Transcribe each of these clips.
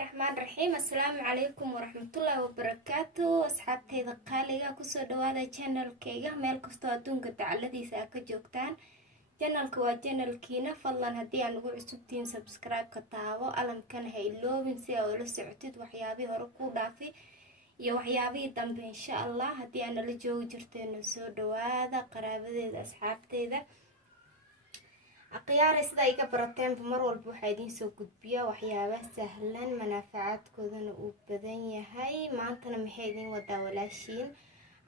الرحمن الرحيم. السلام عليكم ورحمة الله وبركاته. أصحابتي قاليga kusoo dhawaada channelkayga meel kasto adduunka tacaladiisa ka joogtaan. Channelka waa channelkiina, fadlan haddii aan ugu cusubtiin subscribe ka taabo, alamkan ha iloobin si aad ula socotid waxyaabihii hore ku dhaafay iyo waxyaabihii dambe insha Allah. Haddii aan la joogi jirteen soo dhawaada qaraabadeeda, asxaabteeda. أقيار سدا إيجا برتين بمر والبوحيدين سو قدبيا وحيابه سهلا منافعاتكودنا وبدنيا هاي ما أنتنا محيدين ودا ولاشين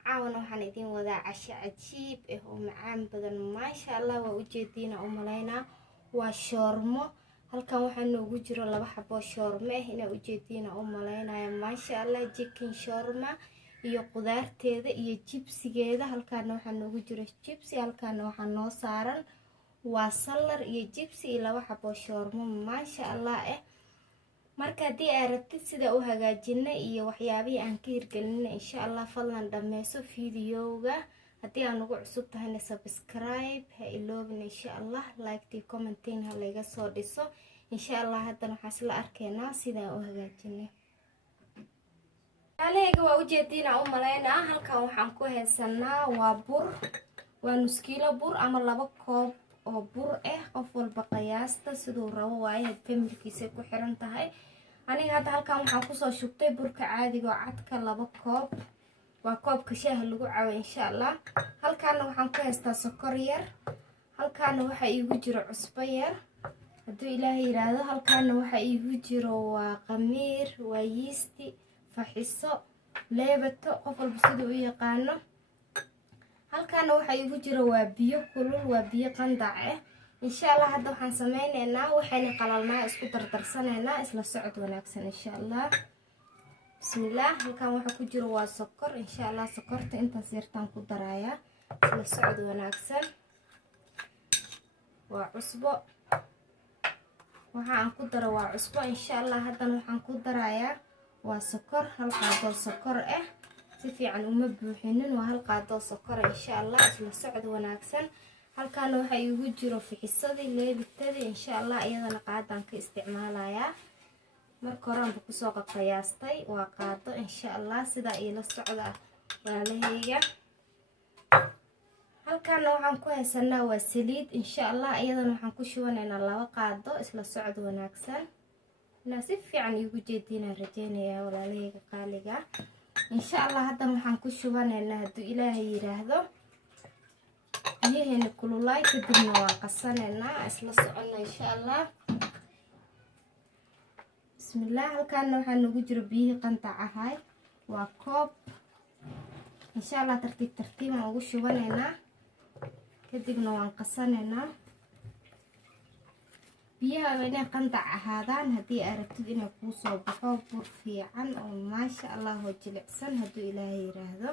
عاونوا حنيدين ودا عشاء عجيب ومعان بدن ما شاء الله ووجدينا أملينا وشورمو هل كان وحنا وجرو لبا حبو شورمه هنا وجدينا أملينا ما شاء الله جيكن شورمه iyo qudaarteeda iyo jibsigeeda halkaan waxaan ugu jiro jibsi halkaan waxaan noo saaran waa salar iyo jibsi iyo laba xabo shoormo ma sha Allah marka hadii aad rabtid sida u hagaajinay iyo waxyaabaha aan ka hirgelinay insha Allah fadlan dhameyso fiidiyowga. hadii aan ugu cusub tahayna subscribe ha iloobin insha Allah, like commenting ha laga soo dhiso insha Allah. haddana waxaan isla arkaynaa sida u hagaajinay. Aleega waa ujeedina u maleynaa halkaan waxaan ku haysanaa waa bur, waa nus kiilo bur ama 2 koob oo bur qof walba qiyaasta sidoo rabo waaye familkiisa ku xiran tahay. aniga hadda halkaan waxaan ku soo shubtay burka caadiga oo cadka 2 koob, waa koobka shaaha lagu cabo insha Allah. halkaan waxaan ku haystaa sokor yar, halkaan waxa iigu jiro cusbo yar haddii Ilaahay yiraahdo. halkaan waxa iigu jiro waa qamiir, waa yeasti, faxiso, leebato qof walba sidoo u yaqaano. halkaan waxa iigu jiro waa biyo kulul, waa biyo qandac insha Allah. hadda waxaan sameynaynaa waxayna qalalnaa isku dardarsanaynaa isla socod wanaagsan insha Allah. bismillaah. halkaan waxa ku jiro waa sokor insha Allah. sokorta inta sirtaan ku daraaya isla socod wanaagsan. waa cusbo, waxaan ku daro waa cusbo insha Allah. haddana waxaan ku daraaya waa sokor, hal qaado sokor si fiican uma buuxinin, waa hal qaado sokor insha Allah isla socod wanaagsan. halkaan waxa iigu jiro fixisadii, leebitadii insha Allah iyadana qaadaan ka isticmaalayaa. marka hore aan ku soo qiyaastay waa qaado insha Allah sida ay la socda walaalahayga. halkaan waxaan ku haysanaa waa saliid insha Allah iyadana waxaan ku shubanaynaa 2 qaado isla socod wanaagsan. si fiican iigu jeedina rajeynayaa walaalahayga qaaliga insha Allah. haddana waxaan ku shubanaynaa haddii Ilaahay yiraahdo biyaheena kululaay kadibna waan qasanaynaa isla socono insha Allah. bismillaah. halkaan waxaan ugu jiro biyihii qandac ahay waa koob insha Allah. tartiib tartiib aan ugu shubanaynaa kadibna waan qasanaynaa. biyaha inay qandac ahaadaan haddii aad rabtid inay kuu soo baxo bur fiican oo maasha Allah oo jilicsan haddii Ilaahay yiraahdo.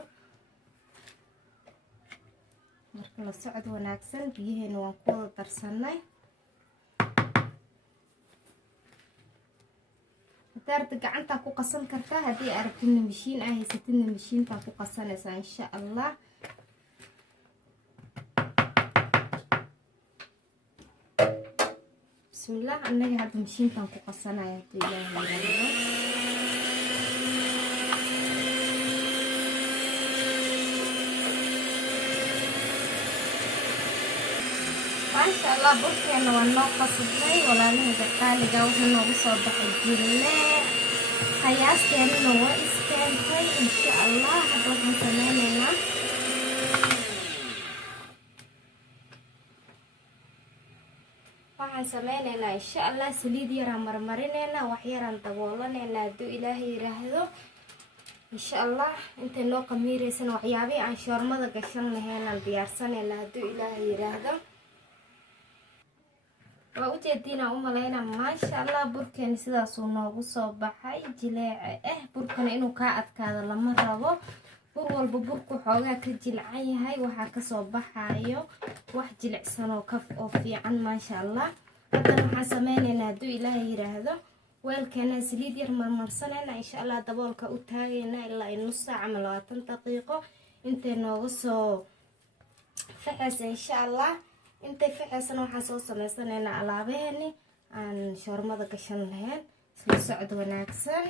marka la socod wanaagsan biyaheena waan ku wada darsanay. darta gacanta ku qasan kartaa haddii aad rabtid mishiin ay haysatid mishiinta ku qasanaysaa insha Allah. bismillaah. anaga hadda mishiintan ku qasanaya haddii Ilaahay yiraahdo. ما شاء الله بركنا والنقص الضي ولا له دقالي جوه نوصل بحجله قياس كامل وإسكان طي إن شاء الله. هذا سمينا waxaan sameynayna insha Allah saliid yar marmarinayna wax yar aan daboolanayna haddii Ilaahay yiraahdo insha Allah. inta noo qamiiraysan waxyaabaha aan shoormada gashan lahayn aan diyaarsanayna haddii Ilaahay yiraahdo. waa ujeedina u maleynaa ma sha Allah burkeena sidaas uu noogu soo baxay jileec burkana inuu ka adkaado lama rabo. bur walba burku xoogaa ka jilcan yahay waxa ka soo baxayo wax jilicsan oo kaf oo fiican ma sha Allah. haddana waxaan sameynaynaa haddii Ilaahay yiraahdo weelkeena saliid yar marmarsanayna insha Allah. daboolka u taagayna ilaa nus saac ama 20 daqiiqo intee nooga soo faxaysa insha Allah. intay faxaysan waxaan soo sameysanaynaa alaabeeni aan shoormada gashan lahayn isla socod wanaagsan.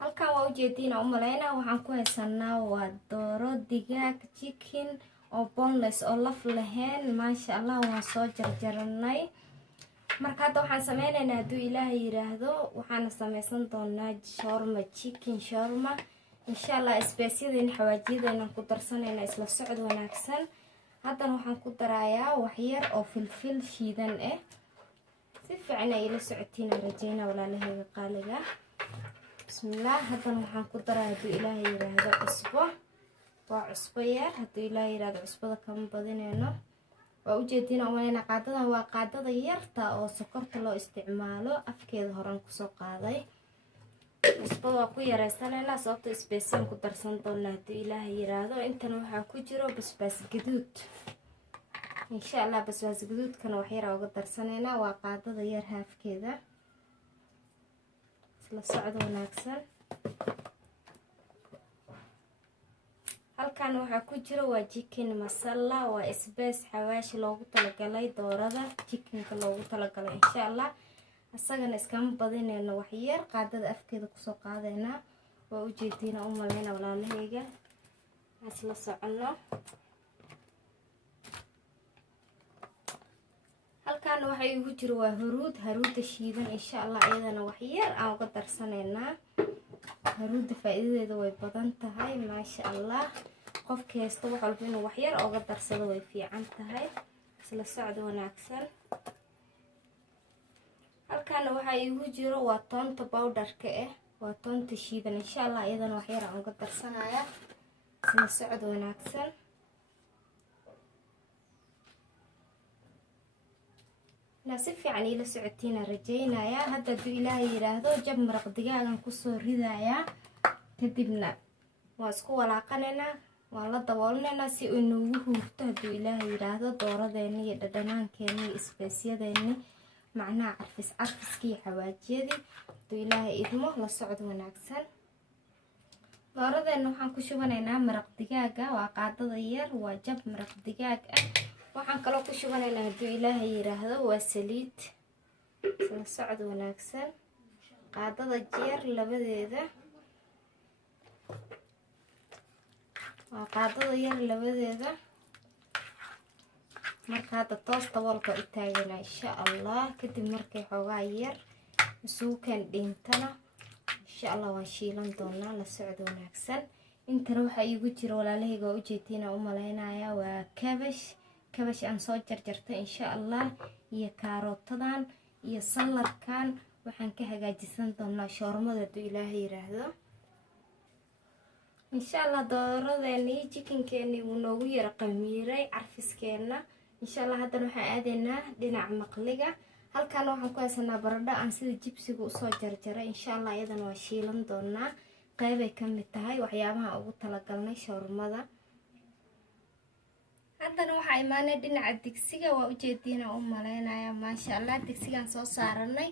halkan waa ujeediina umaleynaa waxaan ku haysanaa waa dooro digaag chicken oo boneless oo laf lahayn. maasha allah waan soo jarjaranay. marka hadda waxaan sameynaynaa hadduu ilaahay yiraahdo waxaana sameysan doonaa shawarma chicken shawarma insha allah. isbeesyadeena xawaajiyadeenan ku darsanayna isla socod wanaagsan. haddana waxaan ku darayaa waxyar oo filfil shiidan ah. si fiican ay ila socotiin rajayna walaalahayga qaaliga. bismillaah. haddana waxaan ku daraa hadduu ilaahay yiraahdo cusbo. waa cusbo yar hadduu ilaahay yiraahdo cusbada kama badinayno. waa ujeediina umaleyna qaadadan waa qaadada yarta oo sokorta loo isticmaalo. afkeeda horan kusoo qaaday. cusbada waa ku yareysanayna sababta isbeesyan ku darsan doona hadduu ilaahay yiraahdo. intana waxaa ku jiro basbaas gaduud insha allah. basbaas gaduudkana wax yar uga darsanayna. waa qaadada yar haafkeeda. isla socod wanaagsan. halkan waxaa ku jiro waa chicken masala. waa isbees xawaashi loogu talagalay doorada chickenka loogu talagalay insha allah. asagana iskama badinayno waxyar qaadada afkeeda kusoo qaadayna. waa ujeediina umaleyna walaalahayga isla socono. halkan waxa igu jiro waa haruuda shiidan insha allah. iyadana waxyar aan uga darsanaynaa. haruuda faa'iidadeeda way badan tahay maasha allah. qofka haysto wax walba inuu waxyar uga darsado way fiican tahay. isla socod wanaagsan. halkan waxa igu jiro waa toonta powderka ah. waa toonta shiidan insha allah. iyadana waxyar aan uga darsanaya. isla socod wanaagsan. si fiican ila socotiina rajaynaya. hadda hadduu ilaahay yiraahdo jab maraq digaagan kusoo ridayaa. kadibna waa isku walaaqanaynaa. waan la daboolinaynaa si uu noogu huurto hadduu ilaahay yiraahdo dooradeena iyo dhadhanaankeena iyo isbeesyadeena macnaha carfiskii xawaajiyadii hadduu ilaahay idmo. la socod wanaagsan. dooradeena waxaan ku shubanaynaa maraq digaaga. waa qaadada yar. waa jab maraq digaag ah. waxaan kaloo ku shubanaynaa hadduu ilaahay yiraahdo waa saliid. isla socod wanaagsan. qaadada jeer labadeeda. waa qaadada yar labadeeda. marka hadda toos daboolka u taagana insha allah. kadib markay xoogaa yar isugu keen dhintana insha allah waan shiilan doonaa. la socod wanaagsan. intana waxaa iigu jiro walaalahayga waa ujeediina umaleynaya waa kabash aan soo jarjartay insha allah. iyo kaarootadan iyo salarkan waxaan ka hagaajisan doonaa shawarmada hadduu ilaahay yiraahdo insha allah. dooradeeni chickenkeeni wuu noogu yara qamiiray carfiskeena insha allah. haddana waxaan aadaynaa dhinaca maqliga. halkan waxaan ku haysanaa baradho aan sida jibsiga usoo jarjaray insha allah. iyadana waa shiilan doonaa. qeybay ka mid tahay waxyaabaha ugu talagalnay shawarmada. haddana waxaa imaanay dhinaca digsiga. waa ujeediina umaleynaya maasha allah. digsigaan soo saaranay.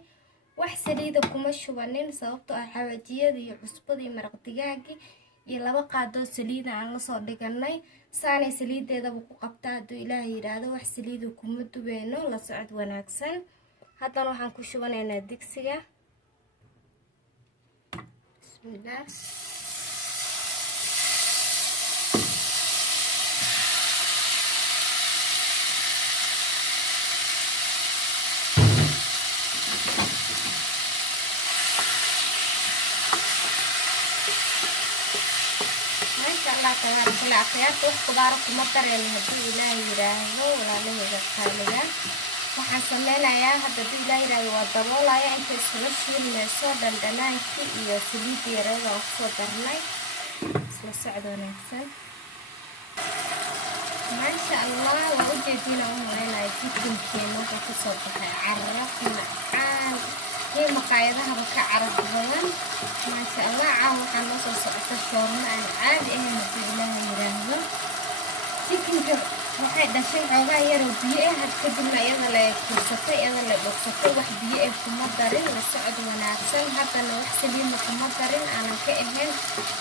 wax saliida kuma shubanin sababtoo ah xawaajiyada iyo cusbada iyo maraq digaagi iyo 2 qaadoo saliida aan lasoo dhiganay. saanay saliideedaba ku qabtaa hadduu ilaahay yiraahdo. wax saliida kuma dubeyno. la socod wanaagsan. haddana waxaan ku shubanaynaa digsiga. bismillaah. akhyaarta wax qudaaro kuma dareen hadduu ilaahay yiraahdo walaalahayga qaaliga. waxaan sameynayaa hadda hadduu ilaahay yiraahdo waa daboolaya inta isula shiilmayso dhandhanaankii iyo saliidda yareeda aan kusoo darnay. isla socod wanaagsan. maasha allah. waa ujeediina umaleynaya chickenkeena wuxuu kusoo baxay caraf macaan iyo maqaayadahaba ka caraf badan maasha allah. caawa waxaan noo soo socota shawarma aan caadi ahayn hadduu ilaahay yiraahdo. chickenka waxay dhashay xoogaa yaroo biyo ah. kadibna iyada la kursatay iyada la dhursatay. wax biyo ah kuma darin. la socod wanaagsan. haddana wax saliidna kuma darin aanan ka ahayn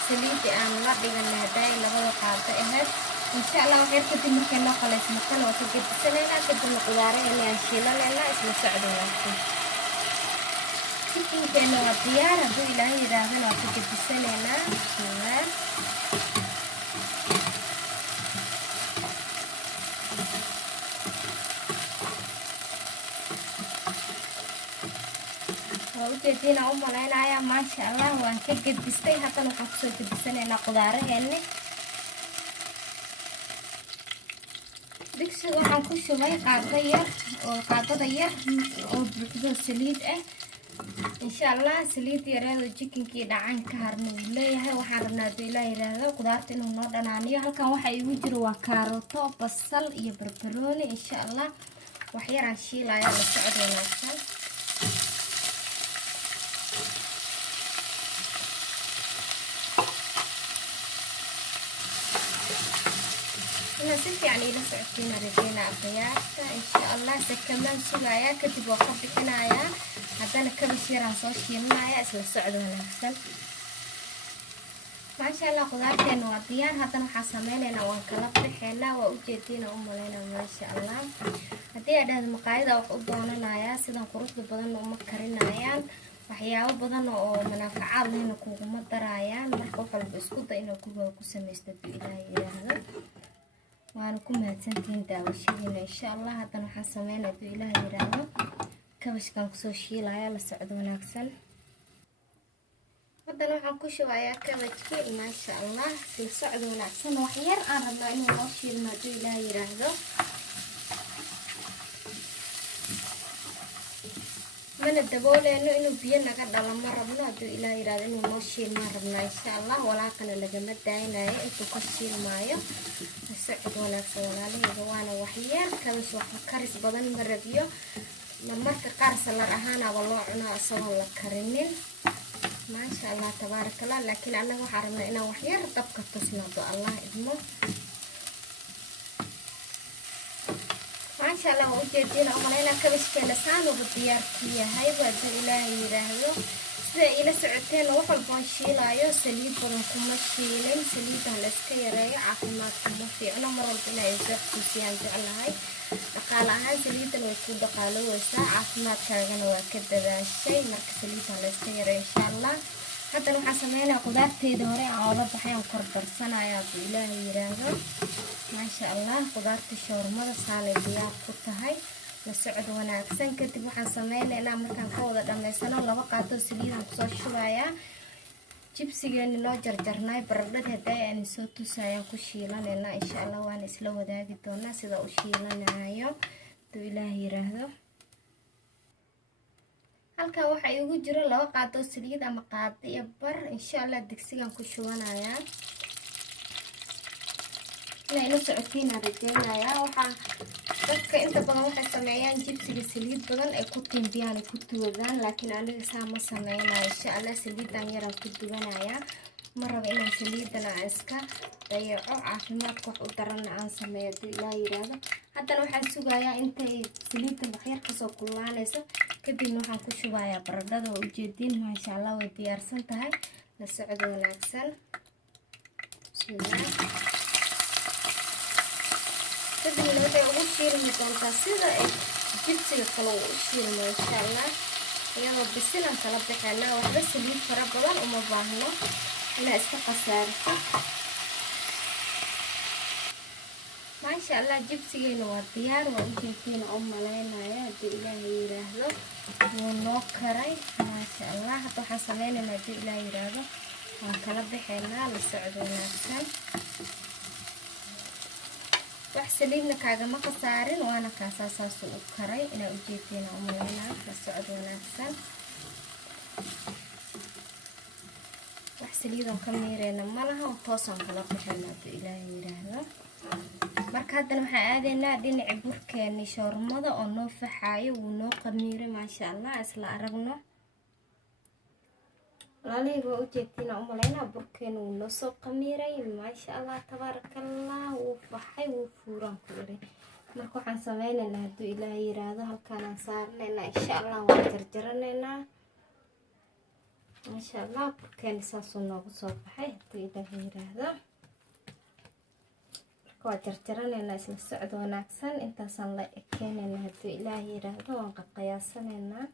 saliidii aan la dhiganay hadday 2 qaado ahayd insha allah. waxyar kadib markay noo qalaysmatana waa ka gedisanayna. kadibna qudaaraheena aan shiilanaynaa. isla socod wanaagsan. chicken-keena waa diyaar hadduu ilaahay yidhaahdana waa ku gedisaneynaa. Bismillaah. waa ujeediina u malaynayaa maasha allah waan ka gedistay. haddana waxaan kusoo gedisaneynaa qudaaraheeni. digsiga waxaan ku shubay qaadada yar oo buuxdo saliid ah. insha allah saliid yareedo chicken-kii dhacaan ka harna uu leeyahay. waxaan rabnaa hadduu ilaa yidhaahdo qudaarta inuu noo dhanaaniyo. halkan waxaa igu jiro waa kaarooto, basal iyo barbarooni. insha allah wax yaraan shiilaya, la socod wanaagsan. si fiican ila socodsiina rajeynaa aqyaarta. insha allah sakamaan sugayaa, kadib waa ka bixinayaa. haddana kabash yaraan soo shiilinayaa, isla socod wanaagsan. maasha allah qudaarteena waa diyaar. haddana waxaan sameyneynaa waan kala bixeynaa. waa ujeediina u malaynaa maasha allah. haddii aa dhahda maqaayada wax u doonanayaa sidan quruxda badan uma karinayaan. waxyaabo badan oo manaafacaad lehna kuguma darayaan. marka wax walba isku da inaa guriga ku samaysto hadduu ilaahay yidhaahdo. waana ku mahadsantihiin daawashadiina. insha allah haddana waxaan sameynaa hadduu ilaahay yidhaahdo kabashkan kusoo shiilaya, la socdo wanaagsan. haddana waxaan ku shubayaa kabajkii. maasha allah la socdo wanaagsan. wax yar aan rabnaa inuu noo shiilno hadduu ilaahay yidhaahdo. mana dabooleyno inuu biyo naga dhalo ma rabno. hadduu ilaahay yidhaahdo inuu noo shiilmaan rabnaa. insha allah walaaqana lagama daaynayo intuu ka shiilmaayo. la socod wanaagsan walaalaheyga. waana waxyar kabash wax karis badan ma rabiyo. marmarka qaar salar ahaanaba loo cunaa isagoo la karinin. maasha allah tabaarakallah. laakiin annaga waxaan rabnaa inaan waxyar dabka tusnado allah idmo. maasha allah waa ujeediina u malaynaa kabashkeena saanuba diyaar ku yahay hadduu ilaahay yidhaahdo. sida ila socoteen wax walbaan shiilaayo saliid badan kuma shiilin. saliidan la iska yareeyo caafimaadka ma fiicno. mar walba inay soo xusuusiyaan jeclahay. dhaqaale ahaan saliidan way ku dhaqaaloweysaa, caafimaadkaagana waa ka dadaashay. marka saliidan la iska yareeyo insha allah. haddana waxaan sameynaa qudaarteeda hore aan oola baxay aan kor darsanaya hadduu ilaahay yidhaahdo. maasha allah qudaarta shawarmada saanay diyaar ku tahay. la socod wanaagsan. kadib waxaan sameyneynaa markaan ka wada dhammaysano 2 qaado saliidaan kusoo shubayaa. jibsigeeni noo jarjarnay baradhada hadday aan soo tusayaan ku shiilaneynaa. insha allah waan isla wadaagi doonaa sida u shiilanayo hadduu ilaahay yidhaahdo. halkan waxaa igu jiro 2 qaado saliid ama qaado iyo bar. insha allah digsigan ku shubanayaa. inay la socotiina rajeynayaa. waxaa dadka inta badan waxay sameeyaan jibsiga saliid badan ay ku timbiyaan ay ku duwadaan. laakiin aniga saa ma sameynayo. insha allah saliidan yaraan ku duwanayaa. ma rabo inaan saliidan aan iska dayaco. caafimaadka wax u daranna aan sameeyo hadduu ilaahay yidhaahdo. haddana waxaan sugayaa intay saliidan waxyar kasoo kullaanayso. kadibna waxaan ku shubayaa baradhada. oo ujeediin maasha allah way diyaarsan tahay. la socdo wanaagsan. bismillaah. kadibna waxay ugu shiilmi doontaa sida ay jibsiga kale u shiilmo insha allah. iyadoo bisilan kala bixeenaa. waxba saliid fara badan uma baahno inaa iska qasaariso. maasha allah jibsigeena waa diyaar. waa ujeediina u malaynaya hadduu ilaahay yidhaahdo. wuu noo karay maasha allah. hadda waxaan sameyneynaa hadduu ilaahay yidhaahdo waan kala bixeenaa. la socdo wanaagsan. wax saliidna kaagama khasaarin. waana kaasaa saasuu u karay. inaa ujeediina u malaynaa. la socdo wanaagsan. wax saliidan ka miireyna malaha. toosaan kala bixeenaa hadduu ilaahay yidhaahdo. marka haddana waxaan aadaynaa dhinaci burkeeni shawarmada oo noo faxaayo. wuu noo qamiiray maasha allah. isla aragno walaalahayga. waa ujeediina u malaynaa burkeena wuu noo soo qamiiray maasha allah tabaarakallah. wuu faxay wuu fuuraan ku iray. marka waxaan sameyneynaa hadduu ilaahay yidhaahdo halkaanaan saarneynaa. insha allah waan jarjaraneynaa. maasha allah burkeena saasuu noogu soo baxay hadduu ilaahay yidhaahdo. waa jarjaraneynaa. isla socdo wanaagsan. intaasaan la ekeyneynaa hadduu ilaahay yidhaahdo. waan qiyaasaneynaa.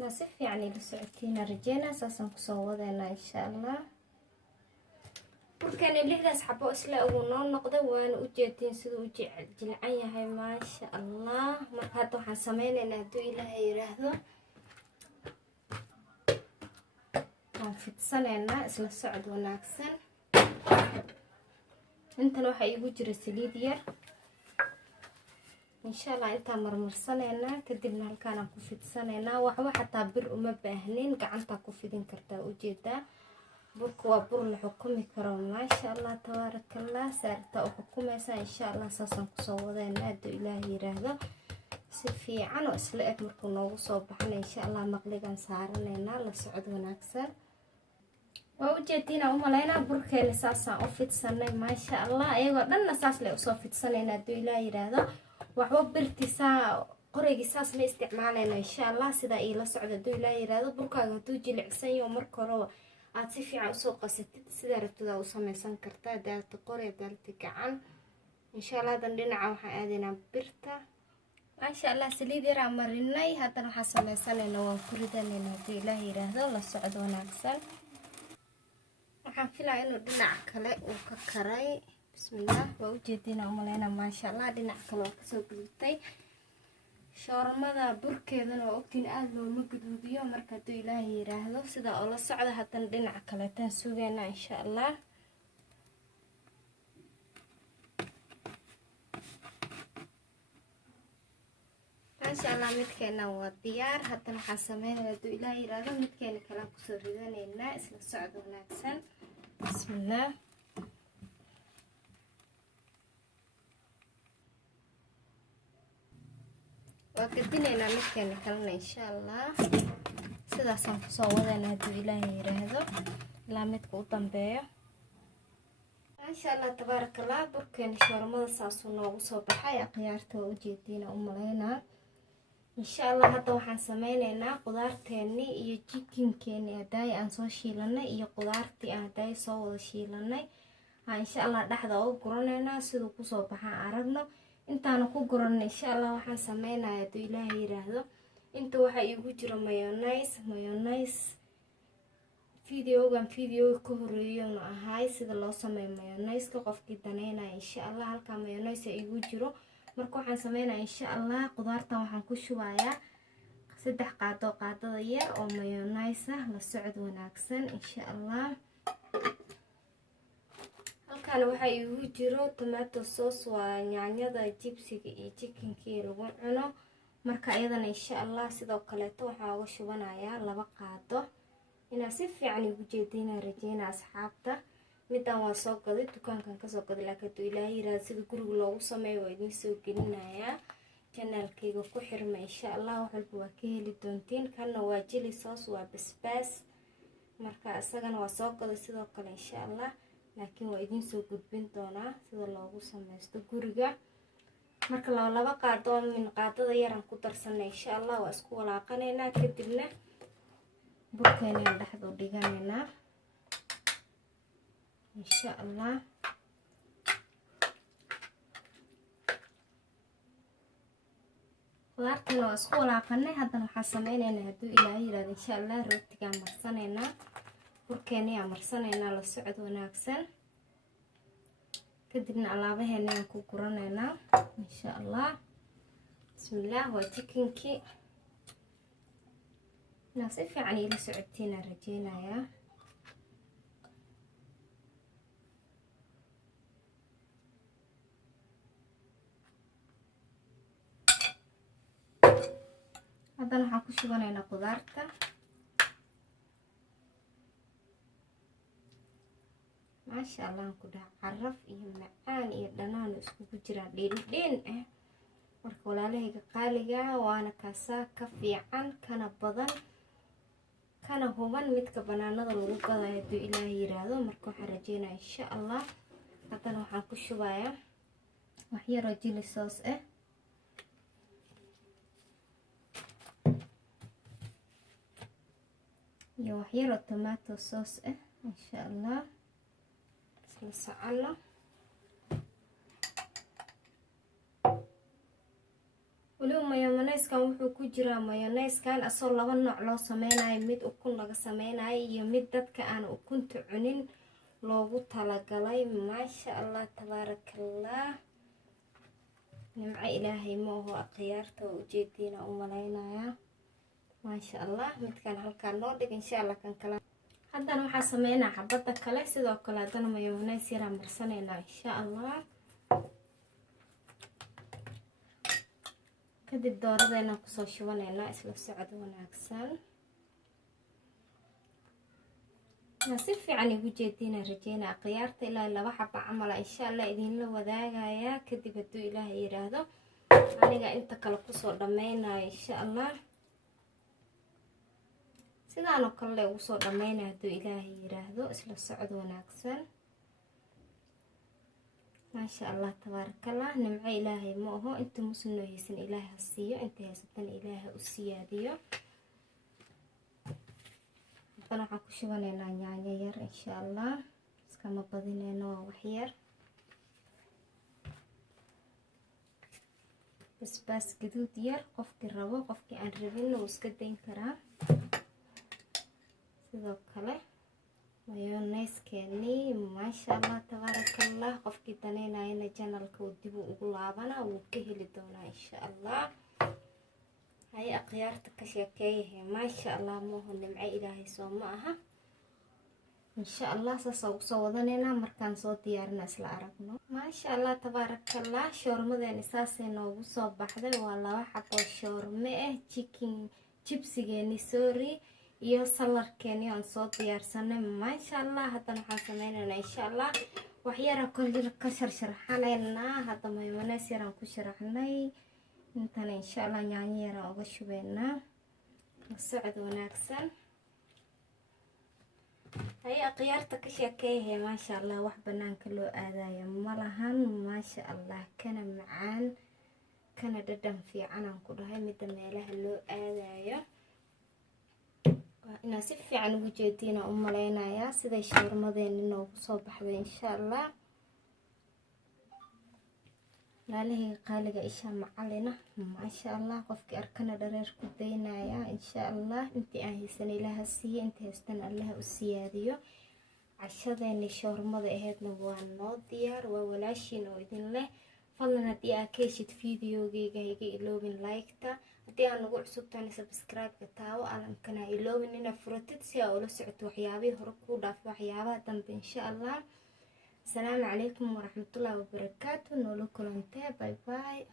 نصف يعني لسعتينا رجينا أساسا كسوودنا إن شاء الله. بركان اللي هذا سحبوا أسلا ونون نقدر وأنا وجدين سدوا جلعية هاي ما شاء الله. مركاتو حسمين إن هدو إلى هاي رهذا في السنة إسلا السعد وناكسن. أنت لو حيجوا جرسليدير إن شاء الله أنت مرسنينا كدبنا هالكان كوفيد سنينا وحوا حتى بر وما باهنين قعنتا كوفيدين كرتا وجيدا برك وبر الحكومي كرم ما شاء الله تبارك الله سارتا وحكومة إن شاء الله أساسا كصوّدنا أدو إلهي رهذا سفي عنو أسلقك مركون وصوبحنا إن شاء الله مقلقا سارنينا لسعود وناكسر ووجدينا ومالينا بركين أساسا أوفيد سنة ما شاء الله أيوة لنا أساس لي أصوفيد سنة أدو إلهي رهذا waxba birtisaa qorayga saas ma isticmaalayna insha Allah sida ay la socdo duu ilaa yiraahdo burkaaga haduu jilicsan yahay marka hore aad si fiican u soo qasatid sida rabtida u sameeysan kartaa daalta qoray daalta gacan insha Allah dan dhinaca waxaan aadinaa birta insha Allah saliid yar aan marinay haddana waxaan sameeysanayna waan ku ridanayna duu ilaa yiraahdo la socdo wanaagsan waxaan filayaa inuu dhinac kale uu ka karay بسم الله ووجدنا وملينا ما شاء الله دينا كلو كسو قلتي شورمدا بركيدنا وقتين aad loo guduudiyo marka duu ilaahay yiraahdo sida oo la socdo hadan dhinac kale tan suugeena insha Allah insha Allah midkeena waa diyaar hadan waxa sameeynaa duu ilaahay yiraahdo midkeena kala ku soo ridanayna isla socdo wanaagsan بسم الله وكدينا مكان كلنا إن شاء الله سيدا سنفسو وذينا هدو إلهي يرهدو لا متكو طنبيو إن شاء الله تبارك الله بركين شورمدا ساسو نوغو صوبحا يا قيارتا وجيدينا أمالينا إن شاء الله هدا وحان سمينينا قدارتيني إيو جيكينكيني أداي أن سو شيلاني إيو قدارتي أداي سو ودا شيلاني إن شاء الله دحدا أو قرانينا سيدو كو صوبحا عرقنا intaana ku guran insha Allah waxaan sameeynayaa duu ilaahay yiraahdo inta waxa igu jira mayonnaise video ka horeeyay ahay sida loo sameeyo mayonnaise ka qofkii daneynaya insha Allah halka mayonnaise igu jiro marka waxaan sameeynayaa insha Allah qudaarta waxaan ku shubayaa 3 qaadada yar oo mayonnaise la socod wanaagsan insha Allah halkaan waxa igu jiro tomato sauce waa yaanyada jibsiga iyo chickenka lagu cuno marka ayadana insha Allah sidoo kale waxaan uga shubanayaa 2 qaado ina si fiican ugu jeedina rajayna asxaabta midan waa soo gaday dukaankan ka soo gaday laakiin ilaahay yiraahdo sida guriga loogu sameeyo waa idin soo gelinayaa channelkayga ku xirma insha Allah wax walba waa ka heli doontiin kana waa chili sauce waa basbaas marka asagana waa soo gaday sidoo kale insha Allah laakiin waa idin soo gudbin doonaa sida loogu sameeyo guriga marka laba qaado min qaadada yaran ku darsanay insha Allah waa isku walaaqaneena kadibna burkeena dhaxdo dhiganeena insha Allah qudaartana waa isku walaaqanay haddana waxaan sameynaynaa haduu ilaahay yiraahdo insha Allah rootiga marsaneena burkeena marsaneena la socod wanaagsan kadibna alaabaheena ku guraneena insha Allah bismillah waa chickenki ناسي يعني لا سعدتينا رجينا يا هذا راح كشبنا قدرته ما شاء الله كده عرف معان iyo dhanaan isku jira dheedheen marka walaalahayga qaaliga waana kaasa ka fiican kana badan kana huban midka banaanada lagu gadayo duu ilaahay yiraahdo marka waxaan rajaynayaa insha Allah hadana waxaan ku shubayaa wax yar oo chili sauce iyo wax yar oo tomato sauce insha Allah isla sacala ولو mayonnaise kan wuxuu ku jiraa mayoneeskan asoo laba nooc loo sameynayo, mid ukun laga sameynayo iyo mid dadka aan ukunta cunin loogu talagalay. maasha allah tabaarakallah, nimco ilaahay ma oho akhyaarta oo ujeediina u malaynayaa. maasha allah, midkan halkaan noo dhig insha allah. kan kale haddana waxaa sameynaa xabada kale sidoo kale, haddana mayonees yaraa marsaneynaa insha allah. kadib dooradeena kusoo shubaneynaa isla socod wanaagsan. si fiican igu jeediina rajeynaa akhyaarta, ilaa 2 xabo camal insha allah idinla wadaagayaa. kadib hadduu ilaahay yiraahdo aniga inta kale kusoo dhameynayo insha allah. sidaan oo kale ugu soo dhameynaa hadduu ilaahay yiraahdo, isla socod wanaagsan. maasha allah tabaarakallah, nimco ilaahay ma oho. inta muslim noo haysan ilaahay ha siiyo, inta haysatan ilaahay u siyaadiyo. haddana waxaan ku shubaneynaa yaanyo yar insha allah, iskama badineyno, waa wax yar. basbaas gaduud yar, qofkii rabo, qofkii aan rabin wuu iska dayn karaa. sidoo kale mayoneeskeeni maasha allah tabaarakallah, qofkii daneynayana janalka uu dib ugu laabana wuu ka heli doonaa insha allah. hay akhyaarta ka sheekeeyahay maasha allah mooho, nimco ilaahay soo ma aha. insha allah saasoo usoo wadaneynaa markaan soo diyaarina isla aragno. maasha allah tabaarakallah, shoormadeeni saasay noogu soo baxday. waa 2 xabo shoorme ah, chicken jibsigeeni sorry, iyo salarkeeni aan soo diyaarsanay. maasha allah, haddana waxaan sameyneynaa insha allah wax yara ka sharxanaynaa. hadda mayonees yaraan ku sharaxnay, intana insha allah yaanyo yaraan uga shubeynaa. la socod wanaagsan. hay akhyaarta ka sheekeeyahay maasha allah, wax banaanka loo aadayo ma lahan. maasha allah, kana macaan kana dhadhan fiican aan ku dhahay. midda meelaha loo aadayo inaa si fiican ugu jeediina u malaynayaa, siday shoormadeeni noogu soo baxday insha allah. laalahayga qaaliga isha macalina maasha allah, qofkii arkana dhareer ku daynaya insha allah. intii aan haysan ilaaha siiyo, intii haystan allaha u siyaadiyo. cashadeeni shoormada aheedna waa noo diyaar. waa walaashiin oo idin leh, fadlan haddii aad ka heshid videogeyga iga iloobin like-ta. haddii aan ugu cusubtahay subscribe-ka taawo, alamkana iloobin inaad furatid si aad ula socoto waxyaabihii hore kuu dhaafay, waxyaabaha dambe insha allah. السلام عليكم ورحمة الله وبركاته. نقول لكم انتهى. باي باي.